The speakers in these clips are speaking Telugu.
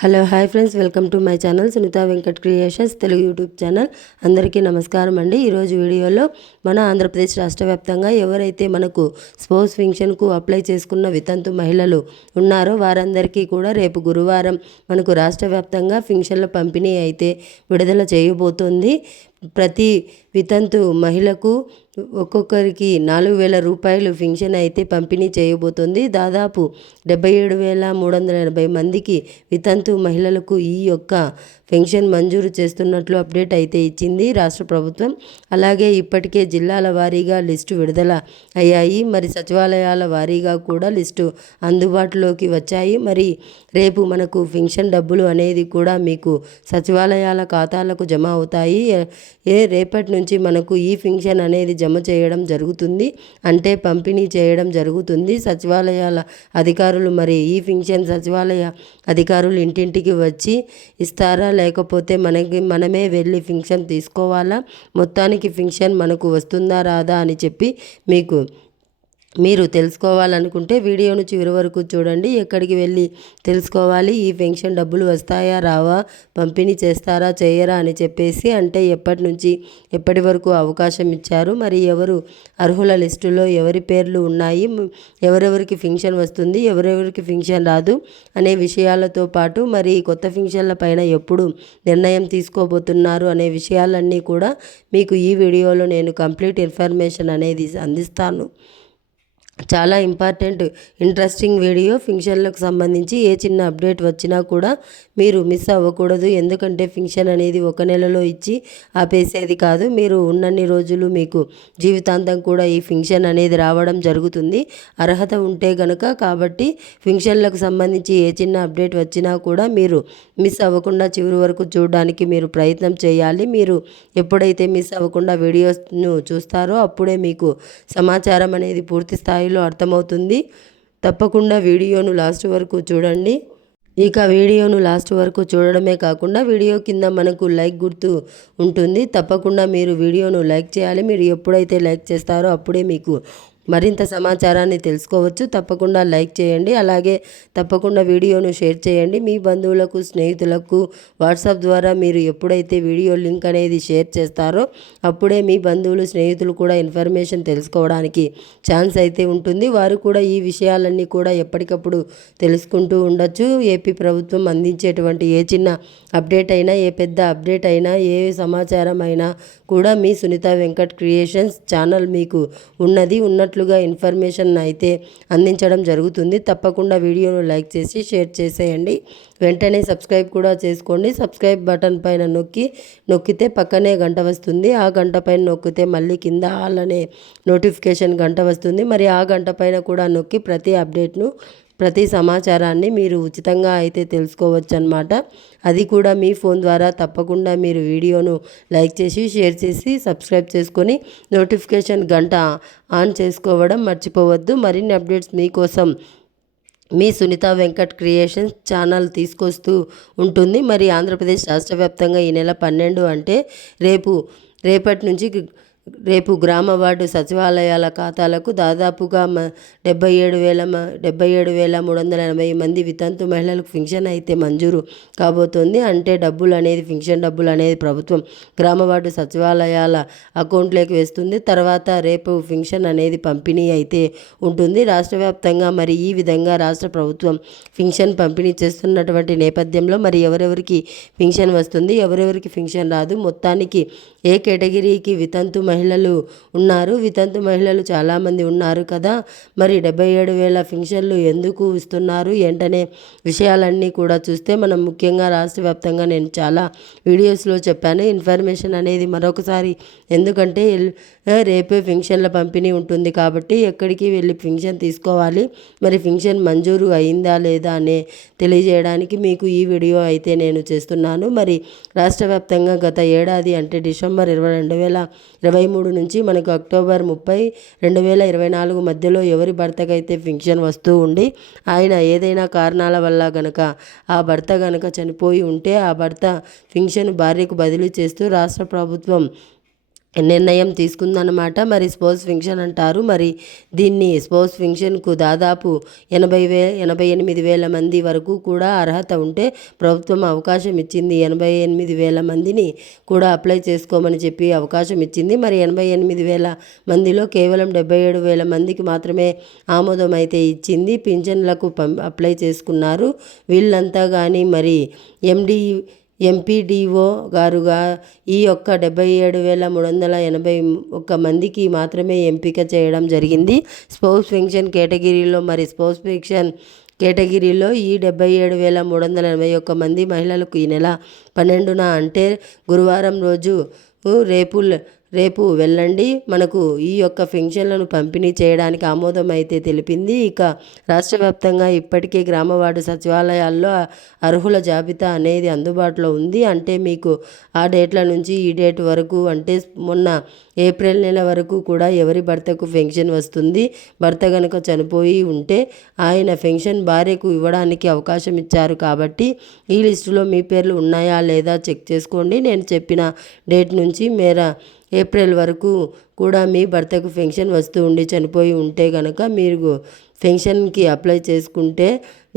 Hello hi friends, welcome to my channel Sunitha Venkat creations Telugu YouTube channel. అందరికీ నమస్కారం అండి. ఈరోజు వీడియోలో మన ఆంధ్రప్రదేశ్ రాష్ట్ర వ్యాప్తంగా ఎవరైతే మనకు స్పోర్ట్స్ ఫంక్షన్కు అప్లై చేసుకున్న వితంతు మహిళలు ఉన్నారో వారందరికీ కూడా రేపు గురువారం మనకు రాష్ట్ర వ్యాప్తంగా ఫంక్షన్ల పంపిణీ అయితే విడుదల చేయబోతోంది. ప్రతి వితంతు మహిళకు ఒక్కొక్కరికి 4,000 రూపాయలు ఫంక్షన్ అయితే పంపిణీ చేయబోతోంది. దాదాపు 77,380 మందికి వితంతు మహిళలకు ఈ యొక్క పెన్షన్ మంజూరు చేస్తున్నట్లు అప్డేట్ అయితే ఇచ్చింది రాష్ట్ర ప్రభుత్వం. అలాగే ఇప్పటికే జిల్లాల వారీగా లిస్టు విడుదల అయ్యాయి. మరి సచివాలయాల వారీగా కూడా లిస్టు అందుబాటులోకి వచ్చాయి. మరి రేపు మనకు పెన్షన్ డబ్బులు అనేది కూడా మీకు సచివాలయాల ఖాతాలకు జమ అవుతాయి. రేపటి నుంచి మనకు ఈ పెన్షన్ అనేది జమ చేయడం జరుగుతుంది, అంటే పంపిణీ చేయడం జరుగుతుంది. సచివాలయాల అధికారులు మరి ఈ పెన్షన్ సచివాలయ అధికారులు ఇంటింటికి వచ్చి ఇస్తారా, లేకపోతే మనమే వెళ్ళి పెన్షన్ తీసుకోవాలా, మొత్తానికి పెన్షన్ మనకు వస్తుందా రాదా అని చెప్పి మీరు తెలుసుకోవాలనుకుంటే వీడియోను చివరి వరకు చూడండి. ఎక్కడికి వెళ్ళి తెలుసుకోవాలి, ఈ పెన్షన్ డబ్బులు వస్తాయా రావా, పంపిణీ చేస్తారా చేయరా అని చెప్పేసి, అంటే ఎప్పటి నుంచి ఎప్పటి వరకు అవకాశం ఇచ్చారు, మరి ఎవరు అర్హుల లిస్టులో ఎవరి పేర్లు ఉన్నాయి, ఎవరెవరికి పెన్షన్ వస్తుంది, ఎవరెవరికి పెన్షన్ రాదు అనే విషయాలతో పాటు మరి కొత్త పెన్షన్ల పైన ఎప్పుడు నిర్ణయం తీసుకోబోతున్నారు అనే విషయాలన్నీ కూడా మీకు ఈ వీడియోలో నేను కంప్లీట్ ఇన్ఫర్మేషన్ అనేది అందిస్తాను. చాలా ఇంట్రెస్టింగ్ వీడియో. ఫంక్షన్లకు సంబంధించి ఏ చిన్న అప్డేట్ వచ్చినా కూడా మీరు మిస్ అవ్వకూడదు. ఎందుకంటే ఫంక్షన్ అనేది ఒక నెలలో ఇచ్చి ఆపేసేది కాదు. మీరు ఉన్నన్ని రోజులు మీకు జీవితాంతం కూడా ఈ ఫంక్షన్ అనేది రావడం జరుగుతుంది, అర్హత ఉంటే గనుక. కాబట్టి ఫంక్షన్లకు సంబంధించి ఏ చిన్న అప్డేట్ వచ్చినా కూడా మీరు మిస్ అవ్వకుండా చివరి వరకు చూడడానికి మీరు ప్రయత్నం చేయాలి. మీరు ఎప్పుడైతే మిస్ అవ్వకుండా వీడియోస్ను చూస్తారో అప్పుడే మీకు సమాచారం అనేది పూర్తి స్థాయిలో అర్థమవుతుంది. తప్పకుండా వీడియోను లాస్ట్ వరకు చూడండి. ఇక వీడియోను లాస్ట్ వరకు చూడడమే కాకుండా వీడియో కింద మనకు లైక్ గుర్తు ఉంటుంది, తప్పకుండా మీరు వీడియోను లైక్ చేయాలి. మీరు ఎప్పుడైతే లైక్ చేస్తారో అప్పుడే మీకు మరింత సమాచారాన్ని తెలుసుకోవచ్చు. తప్పకుండా లైక్ చేయండి. అలాగే తప్పకుండా వీడియోను షేర్ చేయండి మీ బంధువులకు, స్నేహితులకు. వాట్సాప్ ద్వారా మీరు ఎప్పుడైతే వీడియో లింక్ అనేది షేర్ చేస్తారో అప్పుడే మీ బంధువులు, స్నేహితులు కూడా ఇన్ఫర్మేషన్ తెలుసుకోవడానికి ఛాన్స్ అయితే ఉంటుంది. వారు కూడా ఈ విషయాలన్నీ కూడా ఎప్పటికప్పుడు తెలుసుకుంటూ ఉండొచ్చు. ఏపీ ప్రభుత్వం అందించేటువంటి ఏ చిన్న అప్డేట్ అయినా, ఏ పెద్ద అప్డేట్ అయినా, ఏ సమాచారం అయినా కూడా మీ సునీత వెంకట్ క్రియేషన్స్ ఛానల్ మీకు ఉన్నట్లుగా ఇన్ఫర్మేషన్ అయితే అందించడం జరుగుతుంది. తప్పకుండా వీడియోను లైక్ చేసి షేర్ చేసేయండి. వెంటనే సబ్స్క్రైబ్ కూడా చేసుకోండి. సబ్స్క్రైబ్ బటన్ పైన నొక్కితే పక్కనే గంట వస్తుంది. ఆ గంట పైన నొక్కితే మళ్ళీ కింద ఆల్ అనే నోటిఫికేషన్ గంట వస్తుంది. మరి ఆ గంట పైన కూడా నొక్కి ప్రతి అప్డేట్ను, ప్రతి సమాచారాన్ని మీరు ఉచితంగా అయితే తెలుసుకోవచ్చు అన్నమాట. అది కూడా మీ ఫోన్ ద్వారా. తప్పకుండా మీరు వీడియోను లైక్ చేసి షేర్ చేసి సబ్స్క్రైబ్ చేసుకొని నోటిఫికేషన్ గంట ఆన్ చేసుకోవడం మర్చిపోవద్దు. మరిన్ని అప్డేట్స్ మీకోసం మీ సునీత వెంకట్ క్రియేషన్స్ ఛానల్ తీసుకొస్తూ ఉంటుంది. మరి ఆంధ్రప్రదేశ్ రాష్ట్ర వ్యాప్తంగా ఈ నెల 12 అంటే రేపటి నుంచి రేపు గ్రామ వార్డు సచివాలయాల ఖాతాలకు దాదాపుగా 77,380 మంది వితంతు మహిళలకు పెన్షన్ అయితే మంజూరు కాబోతోంది. అంటే పెన్షన్ డబ్బులు అనేది ప్రభుత్వం గ్రామ వార్డు సచివాలయాల అకౌంట్లోకి వేస్తుంది. తర్వాత రేపు పెన్షన్ అనేది పంపిణీ అయితే ఉంటుంది రాష్ట్ర వ్యాప్తంగా. మరి ఈ విధంగా రాష్ట్ర ప్రభుత్వం పెన్షన్ పంపిణీ చేస్తున్నటువంటి నేపథ్యంలో మరి ఎవరెవరికి పెన్షన్ వస్తుంది, ఎవరెవరికి పెన్షన్ రాదు, మొత్తానికి ఏ కేటగిరీకి వితంతు మహిళలు ఉన్నారు, వితంతు మహిళలు చాలామంది ఉన్నారు కదా, మరి 77,000 పెన్షన్లు ఎందుకు ఇస్తున్నారు ఏంటనే విషయాలన్నీ కూడా చూస్తే మనం ముఖ్యంగా రాష్ట్ర వ్యాప్తంగా నేను చాలా వీడియోస్లో చెప్పాను ఇన్ఫర్మేషన్ అనేది మరొకసారి. ఎందుకంటే రేపే పెన్షన్ల పంపిణీ ఉంటుంది కాబట్టి ఎక్కడికి వెళ్ళి పెన్షన్ తీసుకోవాలి, మరి పెన్షన్ మంజూరు అయిందా లేదా అనే తెలియజేయడానికి మీకు ఈ వీడియో అయితే నేను చేస్తున్నాను. మరి రాష్ట్ర వ్యాప్తంగా గత ఏడాది అంటే డిసెంబర్ 2023 నుంచి మనకు అక్టోబర్ 30, 2024 మధ్యలో ఎవరి భర్తకైతే పెన్షన్ వస్తూ ఉండి ఆయన ఏదైనా కారణాల వల్ల గనక ఆ భర్త గనక చనిపోయి ఉంటే ఆ భర్త పెన్షన్ భార్యకు బదిలీ చేస్తూ రాష్ట్ర ప్రభుత్వం నిర్ణయం తీసుకుందన్నమాట. మరి స్పోర్ట్స్ ఫంక్షన్ అంటారు. మరి దీన్ని స్పోర్ట్స్ ఫంక్షన్కు దాదాపు 88,000 మంది వరకు కూడా అర్హత ఉంటే ప్రభుత్వం అవకాశం ఇచ్చింది. 88,000 మందిని కూడా అప్లై చేసుకోమని చెప్పి అవకాశం ఇచ్చింది. మరి 88,000 మందిలో కేవలం 77,000 మందికి మాత్రమే ఆమోదం అయితే ఇచ్చింది. పింఛన్లకు అప్లై చేసుకున్నారు వీళ్ళంతా. కానీ మరి ఎంపీడీఓ గారుగా ఈ యొక్క 77,381 మందికి మాత్రమే ఎంపిక చేయడం జరిగింది స్పోర్ట్స్ ఫంక్షన్ కేటగిరీలో. మరి స్పోర్ట్స్ ఫంక్షన్ కేటగిరీలో ఈ 77,381 మంది మహిళలకు ఈ నెల 12న అంటే గురువారం రోజు రేపు వెళ్ళండి మనకు ఈ యొక్క పెన్షన్లను పంపిణీ చేయడానికి ఆమోదం అయితే తెలిపింది. ఇక రాష్ట్ర వ్యాప్తంగా ఇప్పటికే గ్రామ వార్డు సచివాలయాల్లో అర్హుల జాబితా అనేది అందుబాటులో ఉంది. అంటే మీకు ఆ డేట్ల నుంచి ఈ డేట్ వరకు, అంటే మొన్న ఏప్రిల్ నెల వరకు కూడా ఎవరి భర్తకు పెన్షన్ వస్తుంది, భర్త కనుక చనిపోయి ఉంటే ఆయన పెన్షన్ భార్యకు ఇవ్వడానికి అవకాశం ఇచ్చారు. కాబట్టి ఈ లిస్టులో మీ పేర్లు ఉన్నాయా లేదా చెక్ చేసుకోండి. నేను చెప్పిన డేట్ నుంచి ఏప్రిల్ వరకు కూడా మీ భర్తకు పెన్షన్ వస్తూ ఉండి చనిపోయి ఉంటే కనుక మీరు పెన్షన్కి అప్లై చేసుకుంటే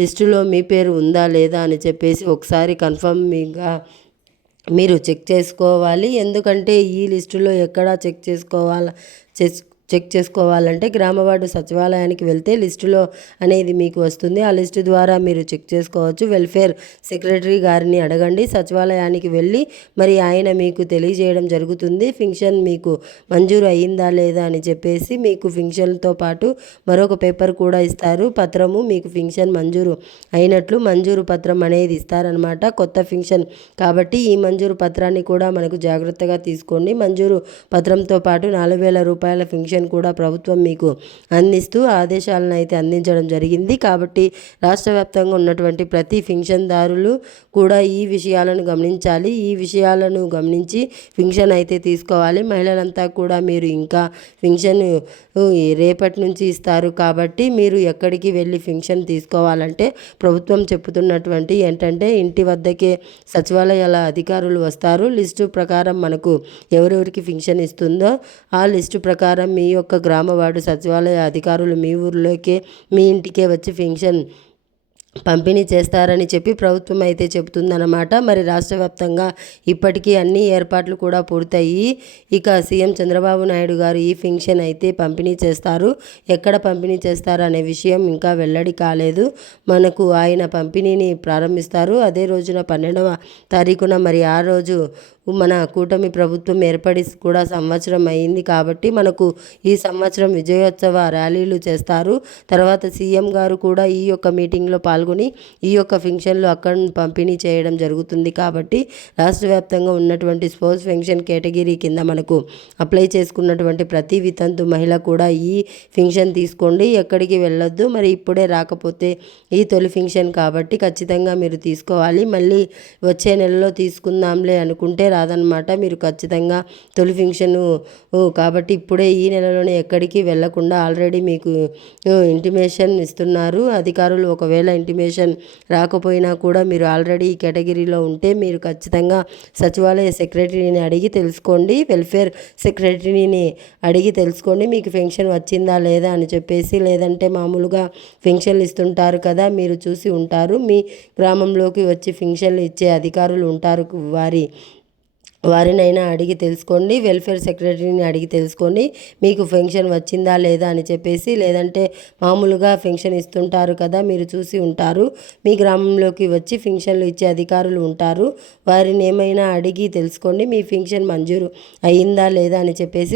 లిస్టులో మీ పేరు ఉందా లేదా అని చెప్పేసి ఒకసారి కన్ఫర్మ్గా మీరు చెక్ చేసుకోవాలి. ఎందుకంటే ఈ లిస్టులో ఎక్కడ చెక్ చేసుకోవాలంటే గ్రామ వార్డు సచివాలయానికి వెళ్తే లిస్టులో అనేది మీకు వస్తుంది. ఆ లిస్టు ద్వారా మీరు చెక్ చేసుకోవచ్చు. వెల్ఫేర్ సెక్రటరీ గారిని అడగండి. సచివాలయానికి వెళ్ళి మరి ఆయన మీకు తెలియజేయడం జరుగుతుంది పెన్షన్ మీకు మంజూరు అయ్యిందా లేదా అని చెప్పేసి. మీకు పెన్షన్తో పాటు మరొక పేపర్ కూడా ఇస్తారు, పత్రము. మీకు పెన్షన్ మంజూరు అయినట్లు మంజూరు పత్రం అనేది ఇస్తారనమాట. కొత్త పెన్షన్ కాబట్టి ఈ మంజూరు పత్రాన్ని కూడా మనకు జాగ్రత్తగా తీసుకోండి. మంజూరు పత్రంతో పాటు 4,000 రూపాయల పెన్షన్ కూడా ప్రభుత్వం మీకు అందిస్తూ ఆదేశాలను అయితే అందించడం జరిగింది. కాబట్టి రాష్ట్ర వ్యాప్తంగా ఉన్నటువంటి ప్రతి పెన్షన్దారులు కూడా ఈ విషయాలను గమనించాలి. ఈ విషయాలను గమనించి పెన్షన్ అయితే తీసుకోవాలి. మహిళలంతా కూడా మీరు ఇంకా పెన్షన్ రేపటి నుంచి ఇస్తారు కాబట్టి మీరు ఎక్కడికి వెళ్ళి పెన్షన్ తీసుకోవాలంటే ప్రభుత్వం చెప్పుతున్నటువంటి ఏంటంటే ఇంటి వద్దకే సచివాలయాల అధికారులు వస్తారు. లిస్టు ప్రకారం మనకు ఎవరెవరికి పెన్షన్ ఇస్తుందో ఆ లిస్టు ప్రకారం మీ యొక్క గ్రామ వార్డు సచివాలయ అధికారులు మీ ఊర్లోకే మీ ఇంటికే వచ్చి పెన్షన్ పంపిణీ చేస్తారని చెప్పి ప్రభుత్వం అయితే చెబుతుందన్నమాట. మరి రాష్ట్ర వ్యాప్తంగా ఇప్పటికీ అన్ని ఏర్పాట్లు కూడా పూర్తయి ఇక సీఎం చంద్రబాబు నాయుడు గారు ఈ పెన్షన్ అయితే పంపిణీ చేస్తారు. ఎక్కడ పంపిణీ చేస్తారు అనే విషయం ఇంకా వెల్లడి కాలేదు. మనకు ఆయన పంపిణీని ప్రారంభిస్తారు అదే రోజున 12వ తారీఖున. మరి ఆ రోజు మన కూటమి ప్రభుత్వం ఏర్పడి కూడా సంవత్సరం అయింది కాబట్టి మనకు ఈ సంవత్సరం విజయోత్సవ ర్యాలీలు చేస్తారు. తర్వాత సీఎం గారు కూడా ఈ యొక్క మీటింగ్లో పాల్గొని ఈ యొక్క పెన్షన్లు అక్కడ పంపిణీ చేయడం జరుగుతుంది. కాబట్టి రాష్ట్ర వ్యాప్తంగా ఉన్నటువంటి స్పోర్ట్స్ పెన్షన్ కేటగిరీ కింద మనకు అప్లై చేసుకున్నటువంటి ప్రతి వితంతు మహిళ కూడా ఈ పెన్షన్ తీసుకోండి, ఎక్కడికి వెళ్ళొద్దు. మరి ఇప్పుడే రాకపోతే ఈ తొలి పెన్షన్ కాబట్టి ఖచ్చితంగా మీరు తీసుకోవాలి. మళ్ళీ వచ్చే నెలలో తీసుకుందాంలే అనుకుంటే రాదనమాట. మీరు ఖచ్చితంగా తొలి పెన్షన్ కాబట్టి ఇప్పుడే ఈ నెలలోనే ఎక్కడికి వెళ్ళకుండా ఆల్రెడీ మీకు ఇంటిమేషన్ ఇస్తున్నారు అధికారులు. ఒకవేళ ఇంటిమేషన్ రాకపోయినా కూడా మీరు ఆల్రెడీ ఈ కేటగిరీలో ఉంటే మీరు ఖచ్చితంగా సచివాలయ సెక్రటరీని అడిగి తెలుసుకోండి, వెల్ఫేర్ సెక్రటరీని అడిగి తెలుసుకోండి మీకు పెన్షన్ వచ్చిందా లేదా అని చెప్పేసి. లేదంటే మామూలుగా పెన్షన్లు ఇస్తుంటారు కదా, మీరు చూసి ఉంటారు. మీ గ్రామంలోకి వచ్చి పెన్షన్లు ఇచ్చే అధికారులు ఉంటారు, వారినైనా అడిగి తెలుసుకోండి. వెల్ఫేర్ సెక్రటరీని అడిగి తెలుసుకోండి మీకు పెన్షన్ వచ్చిందా లేదా అని చెప్పేసి. లేదంటే మామూలుగా పెన్షన్ ఇస్తుంటారు కదా, మీరు చూసి ఉంటారు. మీ గ్రామంలోకి వచ్చి పెన్షన్లు ఇచ్చే అధికారులు ఉంటారు, వారిని ఏమైనా అడిగి తెలుసుకోండి మీ పెన్షన్ మంజూరు అయ్యిందా లేదా అని చెప్పేసి.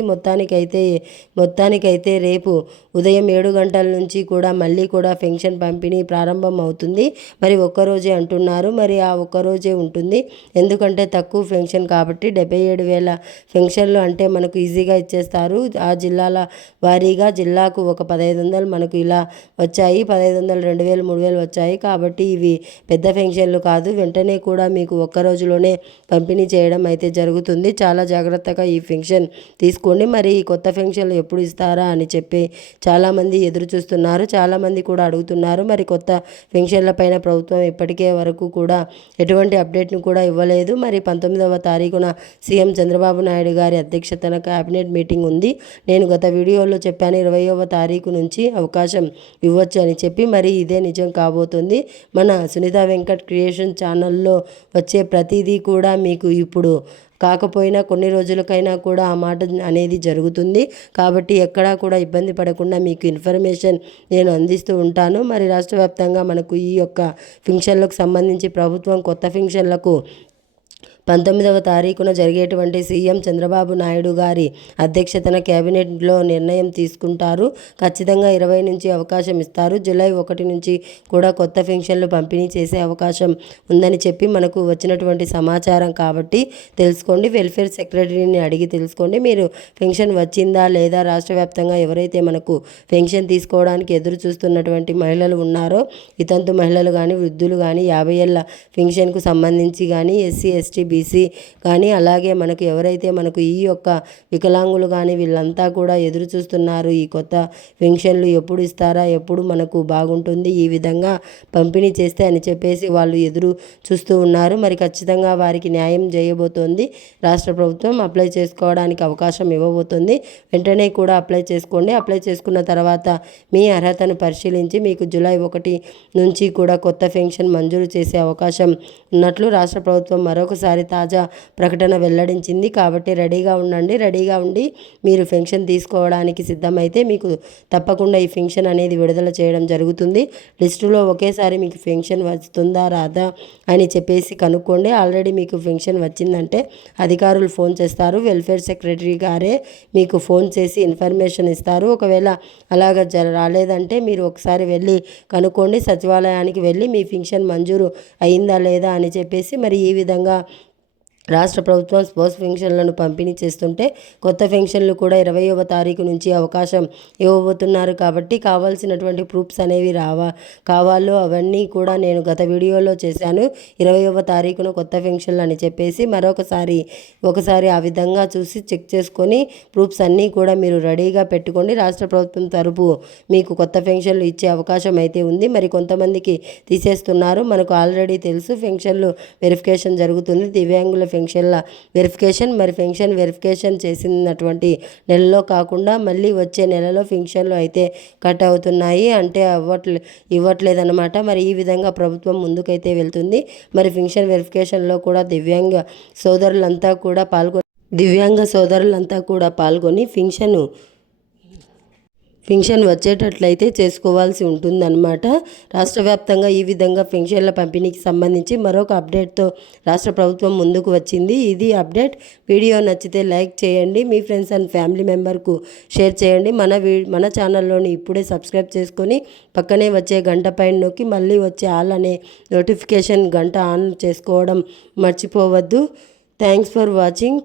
మొత్తానికైతే రేపు ఉదయం 7 గంటల నుంచి కూడా మళ్ళీ కూడా పెన్షన్ పంపిణీ ప్రారంభం అవుతుంది. మరి ఒక్కరోజే అంటున్నారు, మరి ఆ ఒక్కరోజే ఉంటుంది. ఎందుకంటే తక్కువ పెన్షన్ కాబట్టి 77,000 పెన్షన్లు అంటే మనకు ఈజీగా ఇచ్చేస్తారు. ఆ జిల్లాల వారీగా జిల్లాకు ఒక 1,500 మనకు ఇలా వచ్చాయి. 1,500, 2,000, 3,000 వచ్చాయి. కాబట్టి ఇవి పెద్ద పెన్షన్లు కాదు. వెంటనే కూడా మీకు ఒక్క రోజులోనే పంపిణీ చేయడం అయితే జరుగుతుంది. చాలా జాగ్రత్తగా ఈ పెన్షన్ తీసుకోండి. మరి ఈ కొత్త పెన్షన్లు ఎప్పుడు ఇస్తారా అని చెప్పి చాలామంది ఎదురు చూస్తున్నారు, చాలామంది కూడా అడుగుతున్నారు. మరి కొత్త పెన్షన్ల పైన ప్రభుత్వం ఇప్పటికే వరకు కూడా ఎటువంటి అప్డేట్ను కూడా ఇవ్వలేదు. మరి 19వ తారీఖున తారీఖున సీఎం చంద్రబాబు నాయుడు గారి అధ్యక్షతన కేబినెట్ మీటింగ్ ఉంది. నేను గత వీడియోలో చెప్పాను 20వ తారీఖు నుంచి అవకాశం ఇవ్వచ్చు అని చెప్పి, మరి ఇదే నిజం కాబోతుంది. మన సునీత వెంకట్ క్రియేషన్ ఛానల్లో వచ్చే ప్రతిదీ కూడా మీకు ఇప్పుడు కాకపోయినా కొన్ని రోజులకైనా కూడా ఆ మాట అనేది జరుగుతుంది. కాబట్టి ఎక్కడా కూడా ఇబ్బంది పడకుండా మీకు ఇన్ఫర్మేషన్ నేను అందిస్తూ ఉంటాను. మరి రాష్ట్ర వ్యాప్తంగా మనకు ఈ యొక్క ఫింక్షన్లకు సంబంధించి ప్రభుత్వం కొత్త ఫింక్షన్లకు 19వ తారీఖున జరిగేటువంటి సీఎం చంద్రబాబు నాయుడు గారి అధ్యక్షతన కేబినెట్లో నిర్ణయం తీసుకుంటారు. ఖచ్చితంగా 20 నుంచి అవకాశం ఇస్తారు. జూలై 1 నుంచి కూడా కొత్త పెన్షన్లు పంపిణీ చేసే అవకాశం ఉందని చెప్పి మనకు వచ్చినటువంటి సమాచారం కాబట్టి తెలుసుకోండి. వెల్ఫేర్ సెక్రటరీని అడిగి తెలుసుకోండి. మీరు పెన్షన్ వచ్చిందా లేదా, రాష్ట్ర వ్యాప్తంగా ఎవరైతే మనకు పెన్షన్ తీసుకోవడానికి ఎదురు చూస్తున్నటువంటి మహిళలు ఉన్నారో, వితంతు మహిళలు కానీ, వృద్ధులు కానీ, 50 ఏళ్ల పెన్షన్కు సంబంధించి కానీ, ఎస్సీ ఎస్టీ బీసీ కానీ, అలాగే మనకు ఎవరైతే మనకు ఈ యొక్క వికలాంగులు కానీ, వీళ్ళంతా కూడా ఎదురు చూస్తున్నారు. ఈ కొత్త పెన్షన్లు ఎప్పుడు ఇస్తారా, ఎప్పుడు మనకు బాగుంటుంది, ఈ విధంగా పంపిణీ చేస్తే అని చెప్పేసి వాళ్ళు ఎదురు చూస్తూ ఉన్నారు. మరి ఖచ్చితంగా వారికి న్యాయం చేయబోతోంది రాష్ట్ర ప్రభుత్వం. అప్లై చేసుకోవడానికి అవకాశం ఇవ్వబోతుంది. వెంటనే కూడా అప్లై చేసుకోండి. అప్లై చేసుకున్న తర్వాత మీ అర్హతను పరిశీలించి మీకు జూలై 1 నుంచి కూడా కొత్త పెన్షన్ మంజూరు చేసే అవకాశం ఉన్నట్లు రాష్ట్ర ప్రభుత్వం మరొకసారి తాజా ప్రకటన వెల్లడించింది. కాబట్టి రెడీగా ఉండండి. రెడీగా ఉండి మీరు పెన్షన్ తీసుకోవడానికి సిద్ధమైతే మీకు తప్పకుండా ఈ పెన్షన్ అనేది విడుదల చేయడం జరుగుతుంది. లిస్టులో ఒకేసారి మీకు పెన్షన్ వస్తుందా రాదా అని చెప్పేసి కనుక్కోండి. ఆల్రెడీ మీకు పెన్షన్ వచ్చిందంటే అధికారులు ఫోన్ చేస్తారు. వెల్ఫేర్ సెక్రటరీ గారే మీకు ఫోన్ చేసి ఇన్ఫర్మేషన్ ఇస్తారు. ఒకవేళ అలాగ రాలేదంటే మీరు ఒకసారి వెళ్ళి కనుక్కోండి. సచివాలయానికి వెళ్ళి మీ పెన్షన్ మంజూరు అయిందా లేదా అని చెప్పేసి. మరి ఈ విధంగా రాష్ట్ర ప్రభుత్వం స్పోర్ట్స్ పెన్షన్లను పంపిణీ చేస్తుంటే కొత్త పెన్షన్లు కూడా 20వ తారీఖు నుంచి అవకాశం ఇవ్వబోతున్నారు. కాబట్టి కావాల్సినటువంటి ప్రూఫ్స్ అనేవి కావాలో అవన్నీ కూడా నేను గత వీడియోలో చేశాను. 20వ తారీఖున కొత్త పెన్షన్లు అని చెప్పేసి ఒకసారి ఆ విధంగా చూసి చెక్ చేసుకొని ప్రూఫ్స్ అన్నీ కూడా మీరు రెడీగా పెట్టుకోండి. రాష్ట్ర ప్రభుత్వం తరపు మీకు కొత్త పెన్షన్లు ఇచ్చే అవకాశం అయితే ఉంది. మరి కొంతమందికి తీసేస్తున్నారు. మనకు ఆల్రెడీ తెలుసు పెన్షన్లు వెరిఫికేషన్ జరుగుతుంది. దివ్యాంగుల పెన్షన్ల వెరిఫికేషన్, మరి పెన్షన్ వెరిఫికేషన్ చేసినటువంటి నెలలో కాకుండా మళ్ళీ వచ్చే నెలలో పెన్షన్లు అయితే కట్ అవుతున్నాయి, అంటే ఇవ్వట్లేదన్నమాట. మరి ఈ విధంగా ప్రభుత్వం ముందుకైతే వెళ్తుంది. మరి పెన్షన్ వెరిఫికేషన్లో కూడా దివ్యాంగ సోదరులంతా కూడా పాల్గొని పెన్షన్ వచ్చేటట్లయితే చేసుకోవాల్సి ఉంటుందన్నమాట. రాష్ట్ర వ్యాప్తంగా ఈ విధంగా పెన్షన్ల పంపిణీకి సంబంధించి మరొక అప్డేట్తో రాష్ట్ర ప్రభుత్వం ముందుకు వచ్చింది. ఇది అప్డేట్. వీడియో నచ్చితే లైక్ చేయండి, మీ ఫ్రెండ్స్ అండ్ ఫ్యామిలీ మెంబర్కు షేర్ చేయండి. మన ఛానల్లోని ఇప్పుడే సబ్స్క్రైబ్ చేసుకొని పక్కనే వచ్చే గంట పైన నొక్కి మళ్ళీ వచ్చే ఆల్ అనే నోటిఫికేషన్ గంట ఆన్ చేసుకోవడం మర్చిపోవద్దు. Thanks for watching.